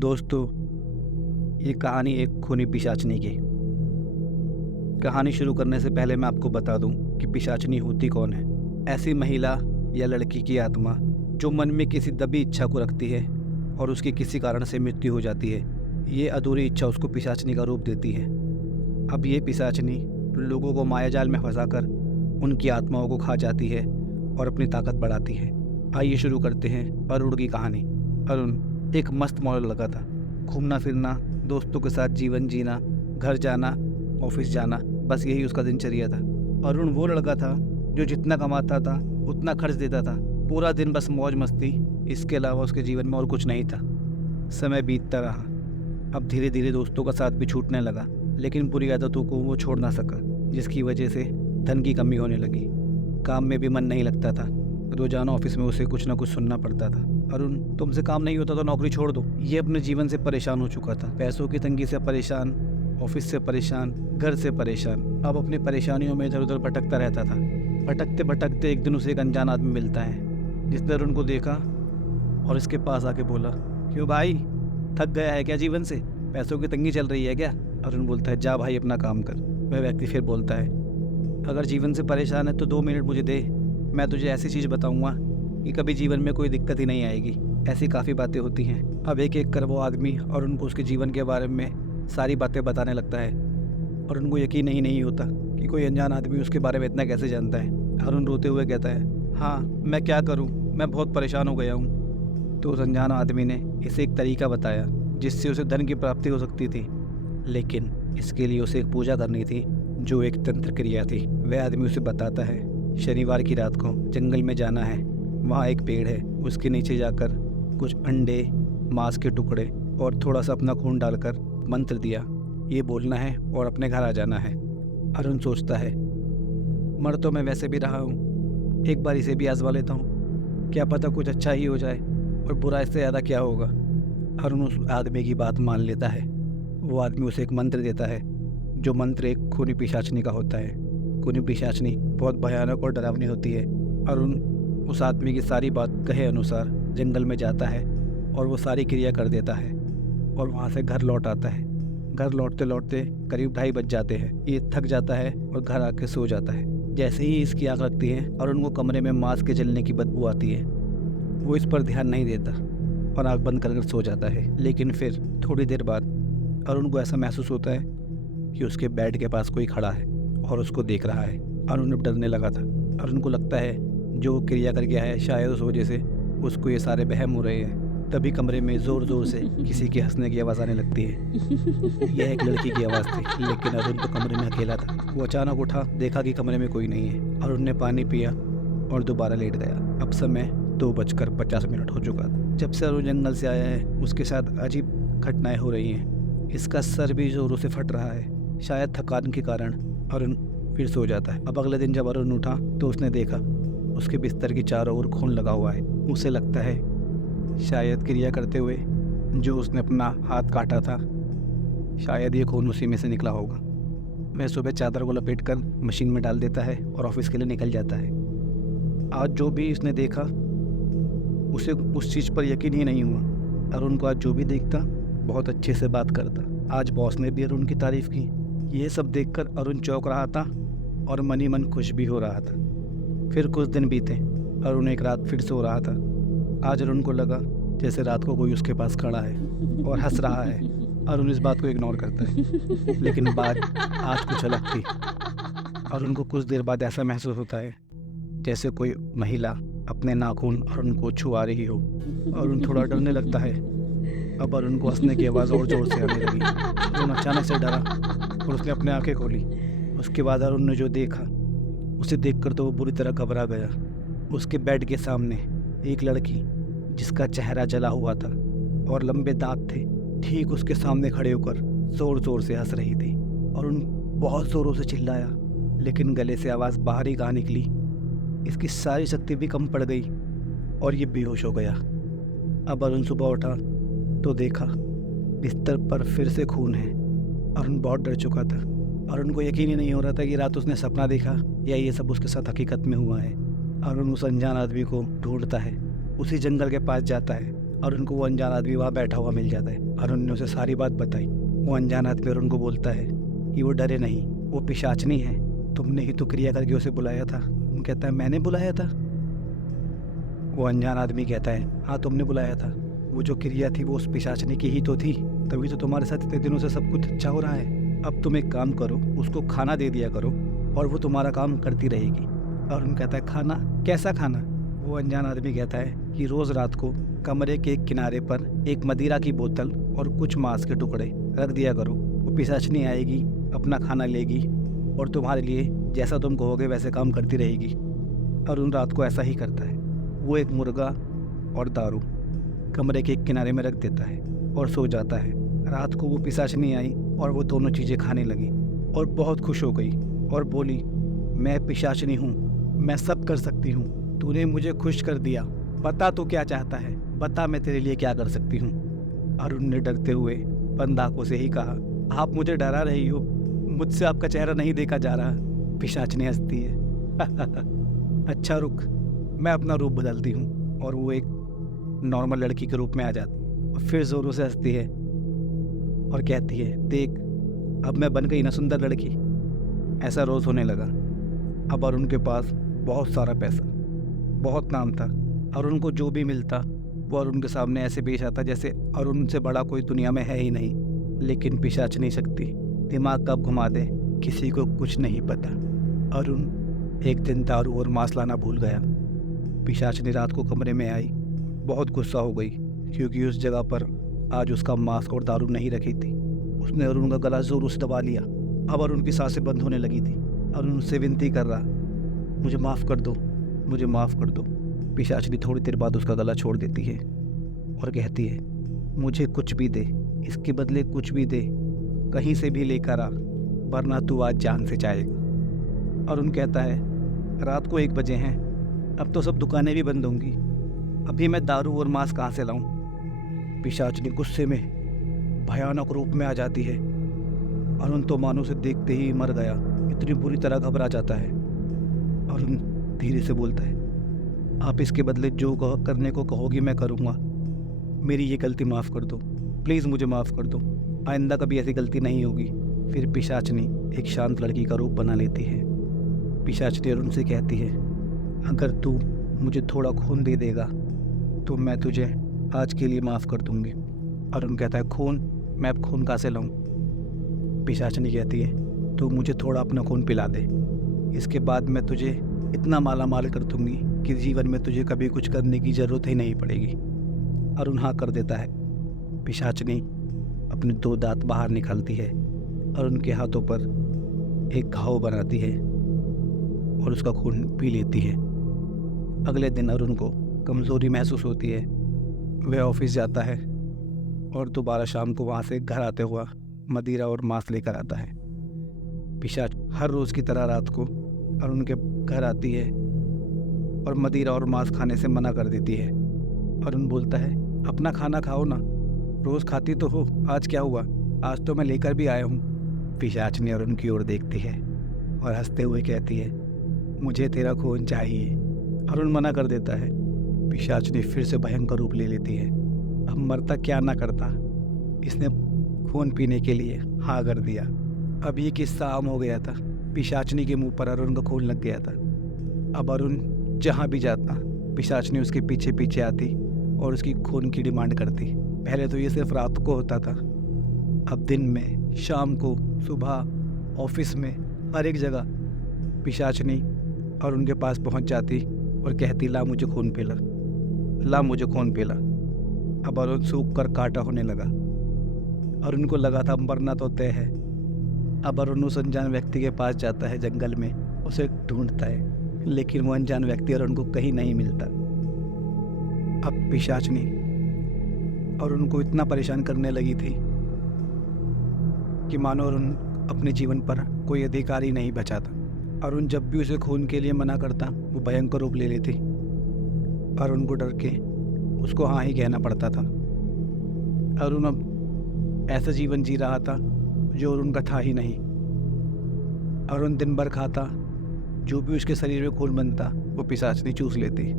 दोस्तों, ये कहानी एक खूनी पिशाचनी की। कहानी शुरू करने से पहले मैं आपको बता दूं कि पिशाचनी होती कौन है। ऐसी महिला या लड़की की आत्मा जो मन में किसी दबी इच्छा को रखती है और उसकी किसी कारण से मृत्यु हो जाती है। ये अधूरी इच्छा उसको पिशाचनी का रूप देती है। अब ये पिशाचनी लोगों को मायाजाल में फंसाकर उनकी आत्माओं को खा जाती है और अपनी ताकत बढ़ाती है। आइए शुरू करते हैं अरुण की कहानी। अरुण एक मस्त मौज लगा था। घूमना फिरना, दोस्तों के साथ जीवन जीना, घर जाना, ऑफिस जाना, बस यही उसका दिनचर्या था। अरुण वो लड़का था जो जितना कमाता था उतना खर्च देता था। पूरा दिन बस मौज मस्ती, इसके अलावा उसके जीवन में और कुछ नहीं था। समय बीतता रहा। अब धीरे धीरे दोस्तों का साथ भी छूटने लगा, लेकिन बुरी आदतों को वो छोड़ ना सका, जिसकी वजह से धन की कमी होने लगी। काम में भी मन नहीं लगता था। रोजाना ऑफिस में उसे कुछ ना कुछ सुनना पड़ता था। अरुण, तुमसे काम नहीं होता तो नौकरी छोड़ दो। ये अपने जीवन से परेशान हो चुका था। पैसों की तंगी से परेशान, ऑफिस से परेशान, घर से परेशान। अब अपनी परेशानियों में इधर उधर भटकता रहता था। भटकते भटकते एक दिन उसे एक अनजान आदमी मिलता है, जिसने अरुण को देखा और इसके पास आके बोला, क्यों भाई, थक गया है क्या जीवन से? पैसों की तंगी चल रही है क्या? अरुण बोलता है, जा भाई अपना काम कर। वह व्यक्ति फिर बोलता है, अगर जीवन से परेशान है तो 2 मिनट मुझे दे, मैं तुझे ऐसी चीज़ बताऊंगा कि कभी जीवन में कोई दिक्कत ही नहीं आएगी। ऐसी काफ़ी बातें होती हैं। अब एक एक कर वो आदमी और उनको उसके जीवन के बारे में सारी बातें बताने लगता है और उनको यकीन ही नहीं होता कि कोई अनजान आदमी उसके बारे में इतना कैसे जानता है। अरुण रोते हुए कहता है, हाँ मैं क्या करूँ, मैं बहुत परेशान हो गया हूँ। तो उस अनजान आदमी ने इसे एक तरीका बताया जिससे उसे धन की प्राप्ति हो सकती थी, लेकिन इसके लिए उसे एक पूजा करनी थी जो एक तंत्र क्रिया थी। वह आदमी उसे बताता है, शनिवार की रात को जंगल में जाना है, वहाँ एक पेड़ है, उसके नीचे जाकर कुछ अंडे, मांस के टुकड़े और थोड़ा सा अपना खून डालकर मंत्र दिया, ये बोलना है और अपने घर आ जाना है। अरुण सोचता है, मर तो मैं वैसे भी रहा हूँ, एक बार इसे भी आजमा लेता हूँ, क्या पता कुछ अच्छा ही हो जाए और बुरा इससे ज़्यादा क्या होगा। अरुण उस आदमी की बात मान लेता है। वो आदमी उसे एक मंत्र देता है, जो मंत्र एक खूनी पिशाचनी का होता है। खूनी पिशाचनी बहुत भयानक और डरावनी होती है। अरुण उस आदमी की सारी बात कहे अनुसार जंगल में जाता है और वो सारी क्रिया कर देता है और वहाँ से घर लौट आता है। घर लौटते लौटते करीब 2:30 बज जाते हैं। ये थक जाता है और घर आके सो जाता है। जैसे ही इसकी आँख लगती है अरुण को कमरे में मांस के जलने की बदबू आती है। वो इस पर ध्यान नहीं देता और आँख बंद कर सो जाता है। लेकिन फिर थोड़ी देर बाद अरुण को ऐसा महसूस होता है कि उसके बेड के पास कोई खड़ा है और उसको देख रहा है। अरुण अब डरने लगा था। अरुण को लगता है जो वो क्रिया कर गया है शायद उस वजह से उसको ये सारे वहम हो रहे हैं। तभी कमरे में ज़ोर ज़ोर से किसी के हंसने की आवाज़ आने लगती है। यह एक लड़की की आवाज़ थी, लेकिन अरुण तो कमरे में अकेला था। वो अचानक उठा, देखा कि कमरे में कोई नहीं है। अरुण ने पानी पिया और दोबारा लेट गया। अब समय 2:50 हो चुका था। जब से अरुण जंगल से आया है उसके साथ अजीब घटनाएं हो रही हैं। इसका सर भी ज़ोरों से फट रहा है, शायद थकान के कारण। अरुण फिर सो जाता है। अब अगले दिन जब अरुण उठा तो उसने देखा उसके बिस्तर की चारों ओर खून लगा हुआ है। उसे लगता है शायद क्रिया करते हुए जो उसने अपना हाथ काटा था, शायद ये खून उसी में से निकला होगा। वह सुबह चादर को लपेट कर मशीन में डाल देता है और ऑफिस के लिए निकल जाता है। आज जो भी उसने देखा उसे उस चीज़ पर यकीन ही नहीं हुआ। अरुण को आज जो भी देखता बहुत अच्छे से बात करता। आज बॉस ने भी अरुण की तारीफ की। यह सब देखकर अरुण चौंक रहा था और मन ही मन खुश भी हो रहा था। फिर कुछ दिन बीते। अरुण एक रात फिर सो रहा था। आज अरुण को लगा जैसे रात को कोई उसके पास खड़ा है और हंस रहा है। अरुण इस बात को इग्नोर करता है, लेकिन बात आज कुछ अलग थी। अरुण को कुछ देर बाद ऐसा महसूस होता है जैसे कोई महिला अपने नाखून अरुण को छुआ रही हो। अरुण थोड़ा डरने लगता है। अब अरुण को हंसने की आवाज़ और जोर से आने लगी। अरुण अचानक से डरा और उसने अपनी आंखें खोली। उसके बाद अरुण ने जो देखा उसे देखकर तो वो बुरी तरह घबरा गया। उसके बेड के सामने एक लड़की जिसका चेहरा जला हुआ था और लंबे दांत थे, ठीक उसके सामने खड़े होकर ज़ोर ज़ोर से हंस रही थी। अरुण बहुत ज़ोरों से चिल्लाया, लेकिन गले से आवाज़ बाहर ही कहाँ निकली। इसकी सारी शक्ति भी कम पड़ गई और ये बेहोश हो गया। अब अरुण सुबह उठा तो देखा बिस्तर पर फिर से खून है। अरुण बहुत डर चुका था। अरुण को यकीन ही नहीं हो रहा था कि रात उसने सपना देखा या ये सब उसके साथ हकीकत में हुआ है। अरुण उस अनजान आदमी को ढूंढता है, उसी जंगल के पास जाता है अरुण को वो अनजान आदमी वहाँ बैठा हुआ मिल जाता है। अरुण ने उसे सारी बात बताई। वो अनजान आदमी अरुण को बोलता है कि वो डरे नहीं, वो पिशाचनी है, तुमने ही तो क्रिया करके उसे बुलाया था। अरुण कहता है मैंने बुलाया था? वो अनजान आदमी कहता है हाँ तुमने बुलाया था, वो जो क्रिया थी वो उस पिशाचनी की ही तो थी, तभी तो तुम्हारे साथ इतने दिनों से सब कुछ अच्छा हो रहा है। अब तुम एक काम करो, उसको खाना दे दिया करो और वो तुम्हारा काम करती रहेगी। अरुण कहता है खाना? कैसा खाना? वो अनजान आदमी कहता है कि रोज़ रात को कमरे के एक किनारे पर एक मदिरा की बोतल और कुछ मांस के टुकड़े रख दिया करो, वो पिशाचनी आएगी, अपना खाना लेगी और तुम्हारे लिए जैसा तुम कहोगे वैसे काम करती रहेगी। अरुण रात को ऐसा ही करता है। वो एक मुर्गा और दारू कमरे के एक किनारे में रख देता है और सो जाता है। रात को वो पिशाचनी आई और वो दोनों चीज़ें खाने लगी और बहुत खुश हो गई और बोली मैं पिशाचनी हूँ, मैं सब कर सकती हूँ, तूने मुझे खुश कर दिया, बता तू क्या चाहता है, बता मैं तेरे लिए क्या कर सकती हूँ। अरुण ने डरते हुए बंद आंखों से ही कहा आप मुझे डरा रही हो, मुझसे आपका चेहरा नहीं देखा जा रहा। पिशाचनी हंसती है अच्छा रुक, मैं अपना रूप बदलती हूँ, और वो एक नॉर्मल लड़की के रूप में आ जाती है और फिर ज़ोरों से हंसती है और कहती है देख अब मैं बन गई ना सुंदर लड़की। ऐसा रोज़ होने लगा। अब अरुण के पास बहुत सारा पैसा, बहुत नाम था। अरुण को जो भी मिलता वो अरुण के सामने ऐसे पेश आता जैसे अरुण से बड़ा कोई दुनिया में है ही नहीं। लेकिन पिशाचनी शक्ति दिमाग कब घुमा दे किसी को कुछ नहीं पता। अरुण एक दिन दारू और मांस लाना भूल गया। पिशाचनी रात को कमरे में आई, बहुत गुस्सा हो गई क्योंकि उस जगह पर आज उसका मांस और दारू नहीं रखी थी। उसने अरुण का गला जोर से दबा लिया। अब अरुण की सांसें बंद होने लगी थी। अरुण उससे विनती कर रहा मुझे माफ़ कर दो, मुझे माफ़ कर दो। पिशाचनी थोड़ी देर बाद उसका गला छोड़ देती है और कहती है मुझे कुछ भी दे, इसके बदले कुछ भी दे, कहीं से भी लेकर आ, वरना तू आज जान से जाएगा। अरुण कहता है रात को 1 बजे हैं, अब तो सब दुकानें भी बंद होंगी, अभी मैं दारू और मांस कहाँ से लाऊं? पिशाचनी गुस्से में भयानक रूप में आ जाती है। अरुण तो मानो उसे देखते ही मर गया, इतनी बुरी तरह घबरा जाता है। अरुण धीरे से बोलता है आप इसके बदले जो करने को कहोगी मैं करूँगा, मेरी ये गलती माफ़ कर दो, प्लीज़ मुझे माफ़ कर दो, आइंदा कभी ऐसी गलती नहीं होगी। फिर पिशाचनी एक शांत लड़की का रूप बना लेती है। पिशाचनी अरुण से कहती है अगर तू मुझे थोड़ा खून दे देगा तो मैं तुझे आज के लिए माफ़ कर दूंगी। अरुण कहता है खून? मैं अब खून कहाँ से लाऊं? पिशाचनी कहती है तू मुझे थोड़ा अपना खून पिला दे, इसके बाद मैं तुझे इतना माला माल कर दूंगी कि जीवन में तुझे कभी कुछ करने की ज़रूरत ही नहीं पड़ेगी। अरुण हाँ कर देता है। पिशाचनी अपने 2 दांत बाहर निकालती है और उनके हाथों पर एक घाव बनाती है और उसका खून पी लेती है। अगले दिन अरुण को कमज़ोरी महसूस होती है। वह ऑफिस जाता है और दोबारा शाम को वहाँ से घर आते हुआ मदिरा और मांस लेकर आता है। पिशाच हर रोज़ की तरह रात को अरुण के घर आती है और मदिरा और मांस खाने से मना कर देती है। अरुण बोलता है अपना खाना खाओ ना, रोज़ खाती तो हो, आज क्या हुआ, आज तो मैं लेकर भी आया हूँ। पिशाचनी अरुण की ओर देखती है और हंसते हुए कहती है मुझे तेरा खून चाहिए। अरुण मना कर देता है। पिशाचनी फिर से भयंकर रूप ले लेती है। अब मरता क्या ना करता, इसने खून पीने के लिए हाँ कर दिया। अब ये किस्सा आम हो गया था। पिशाचनी के मुंह पर अरुण का खून लग गया था। अब अरुण जहाँ भी जाता पिशाचनी उसके पीछे पीछे आती और उसकी खून की डिमांड करती। पहले तो ये सिर्फ रात को होता था, अब दिन में, शाम को, सुबह, ऑफिस में, हर एक जगह पिशाचनी अरुण के पास पहुंच जाती और कहती ला मुझे खून पिला, ला मुझे खून पिला। अब अरुण सूख कर काटा होने लगा। अरुण को लगा था मरना तो तय है। अब अरुण उस अनजान व्यक्ति के पास जाता है, जंगल में उसे ढूंढता है, लेकिन वो अनजान व्यक्ति अरुण को कहीं नहीं मिलता। अब पिशाचनी अरुण को इतना परेशान करने लगी थी कि मानो अरुण अपने जीवन पर कोई अधिकार ही नहीं बचा था। अरुण जब भी उसे खून के लिए मना करता वो भयंकर रूप ले लेती। अरुण को डर के उसको हाँ ही कहना पड़ता था। अरुण अब ऐसा जीवन जी रहा था जो अरुण का था ही नहीं। अरुण दिन भर खाता, जो भी उसके शरीर में खून बनता वो पिशाचनी चूस लेती।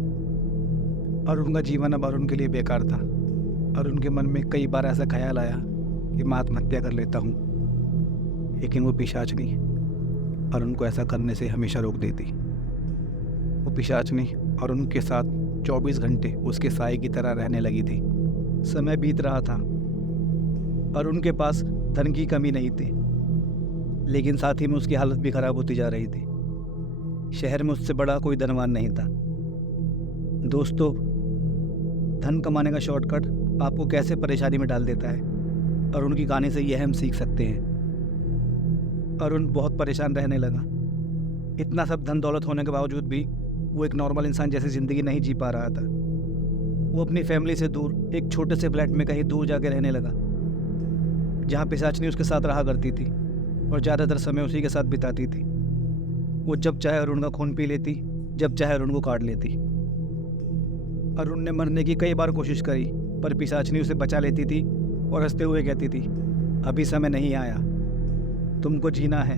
अरुण का जीवन अब अरुण के लिए बेकार था। अरुण के मन में कई बार ऐसा ख्याल आया कि मैं आत्महत्या कर लेता हूँ, लेकिन वो पिशाचनी अरुण को ऐसा करने से हमेशा रोक देती। वो पिशाचनी अरुण के साथ 24 घंटे उसके साए की तरह रहने लगी थी। समय बीत रहा था। अरुण के पास धन की कमी नहीं थी, लेकिन साथ ही में उसकी हालत भी खराब होती जा रही थी। शहर में उससे बड़ा कोई धनवान नहीं था। दोस्तों, धन कमाने का शॉर्टकट आपको कैसे परेशानी में डाल देता है, अरुण की कहानी से यह हम सीख सकते हैं। अरुण बहुत परेशान रहने लगा। इतना सब धन दौलत होने के बावजूद भी वो एक नॉर्मल इंसान जैसी ज़िंदगी नहीं जी पा रहा था। वो अपनी फैमिली से दूर एक छोटे से फ्लैट में कहीं दूर जाके रहने लगा, जहाँ पिशाचनी उसके साथ रहा करती थी और ज़्यादातर समय उसी के साथ बिताती थी। वो जब चाहे अरुण का खून पी लेती, जब चाहे अरुण को काट लेती। अरुण ने मरने की कई बार कोशिश करी, पर पिशाचनी उसे बचा लेती थी और हंसते हुए कहती थी, अभी समय नहीं आया, तुमको जीना है।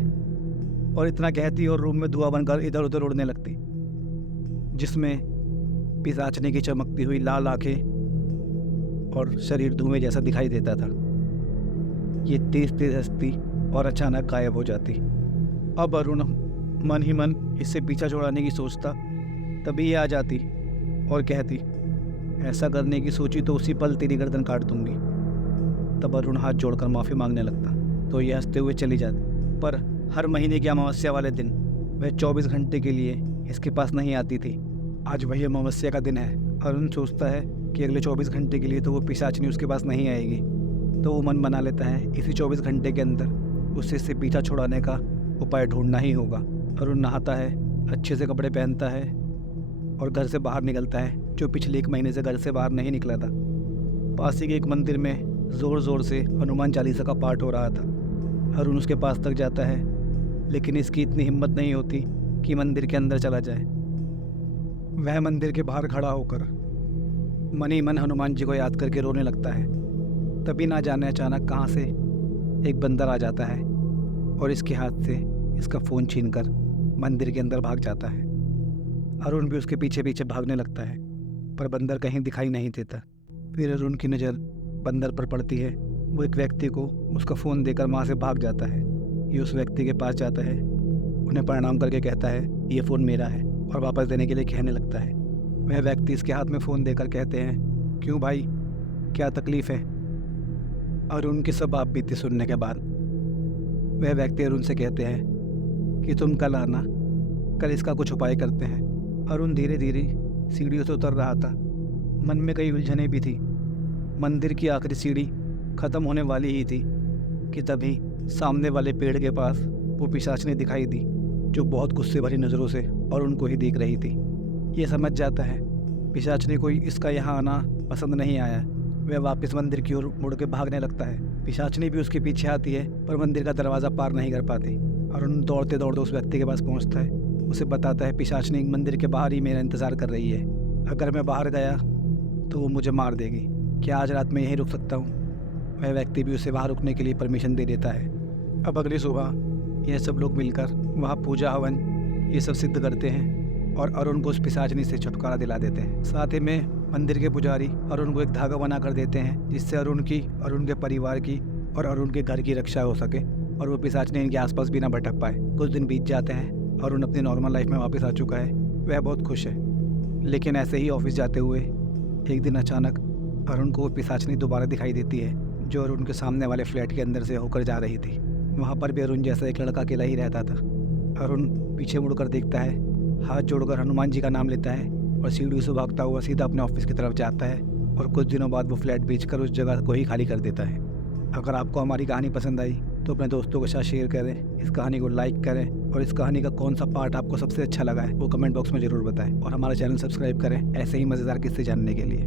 और इतना कहती और रूम में धुआं बनकर इधर उधर उड़ने लगती, जिसमें पिशाचनी की चमकती हुई लाल आंखें और शरीर धुएं जैसा दिखाई देता था। ये तेज तेज हंसती और अचानक गायब हो जाती। अब अरुण मन ही मन इससे पीछा छुड़ाने की सोचता, तभी ये आ जाती और कहती, ऐसा करने की सोची तो उसी पल तेरी गर्दन काट दूंगी। तब अरुण हाथ जोड़कर माफ़ी मांगने लगता, तो ये हंसते हुए चली जाती। पर हर महीने की अमावस्या वाले दिन वह 24 घंटे के लिए इसके पास नहीं आती थी। आज वही अमावस्या का दिन है। अरुण सोचता है कि अगले 24 घंटे के लिए तो वो पिशाचनी उसके पास नहीं आएगी, तो वो मन बना लेता है इसी 24 घंटे के अंदर उससे इससे पीछा छुड़ाने का उपाय ढूंढना ही होगा। अरुण नहाता है, अच्छे से कपड़े पहनता है और घर से बाहर निकलता है, जो पिछले 1 महीने से घर से बाहर नहीं निकला था। पास ही के एक मंदिर में ज़ोर ज़ोर से हनुमान चालीसा का पाठ हो रहा था। अरुण उसके पास तक जाता है, लेकिन इसकी इतनी हिम्मत नहीं होती कि मंदिर के अंदर चला जाए। वह मंदिर के बाहर खड़ा होकर मन ही मन हनुमान जी को याद करके रोने लगता है। तभी ना जाने अचानक कहाँ से एक बंदर आ जाता है और इसके हाथ से इसका फ़ोन छीनकर मंदिर के अंदर भाग जाता है। अरुण भी उसके पीछे पीछे भागने लगता है, पर बंदर कहीं दिखाई नहीं देता। फिर अरुण की नज़र बंदर पर पड़ती है। वो एक व्यक्ति को उसका फ़ोन देकर वहाँ से भाग जाता है। ये उस व्यक्ति के पास जाता है, उन्हें प्रणाम करके कहता है ये फ़ोन मेरा है, और वापस देने के लिए कहने लगता है। वह व्यक्ति इसके हाथ में फ़ोन देकर कहते हैं, क्यों भाई, क्या तकलीफ़ है? अरुण की सब आप बीती सुनने के बाद वह व्यक्ति अरुण से कहते हैं कि तुम कल आना, कल इसका कुछ उपाय करते हैं। अरुण धीरे धीरे सीढ़ियों से उतर रहा था। मन में कई उलझनें भी थी। मंदिर की आखिरी सीढ़ी ख़त्म होने वाली ही थी कि तभी सामने वाले पेड़ के पास वो पिशाचनी दिखाई दी, जो बहुत गुस्से भरी नज़रों से अरुण को ही देख रही थी। ये समझ जाता है पिशाचनी को इसका यहाँ आना पसंद नहीं आया। वह वापस मंदिर की ओर मुड़ के भागने लगता है। पिशाचनी भी उसके पीछे आती है, पर मंदिर का दरवाज़ा पार नहीं कर पाती। अरुण दौड़ते दौड़ते उस व्यक्ति के पास पहुँचता है। उसे बताता है पिशाचनी मंदिर के बाहर ही मेरा इंतज़ार कर रही है। अगर मैं बाहर गया तो वो मुझे मार देगी। क्या आज रात में यहीं रुक सकता हूँ? वह व्यक्ति भी उसे वहाँ रुकने के लिए परमिशन दे देता है। अब अगली सुबह यह सब लोग मिलकर वहाँ पूजा हवन ये सब सिद्ध करते हैं और अरुण को उस पिशाचनी से छुटकारा दिला देते हैं। साथ ही में मंदिर के पुजारी अरुण को एक धागा बना कर देते हैं, जिससे अरुण की, अरुण के परिवार की और अरुण के घर की रक्षा हो सके और वो पिशाचनी इनके आसपास भी ना भटक पाए। कुछ दिन बीत जाते हैं। अरुण अपनी नॉर्मल लाइफ में वापस आ चुका है। वह बहुत खुश है। लेकिन ऐसे ही ऑफिस जाते हुए एक दिन अचानक अरुण को वो पिशाचनी दोबारा दिखाई देती है, जो अरुण के सामने वाले फ्लैट के अंदर से होकर जा रही थी। वहाँ पर भी अरुण जैसा एक लड़का अकेला ही रहता था। अरुण पीछे मुड़कर देखता है, हाथ जोड़कर हनुमान जी का नाम लेता है और सीढ़ी से भागता हुआ सीधा अपने ऑफिस की तरफ जाता है। और कुछ दिनों बाद वो फ्लैट बेचकर उस जगह को ही खाली कर देता है। अगर आपको हमारी कहानी पसंद आई तो अपने दोस्तों के साथ शेयर करें, इस कहानी को लाइक करें और इस कहानी का कौन सा पार्ट आपको सबसे अच्छा लगा है वो कमेंट बॉक्स में ज़रूर बताएं। और हमारा चैनल सब्सक्राइब करें ऐसे ही मज़ेदार किस्से जानने के लिए।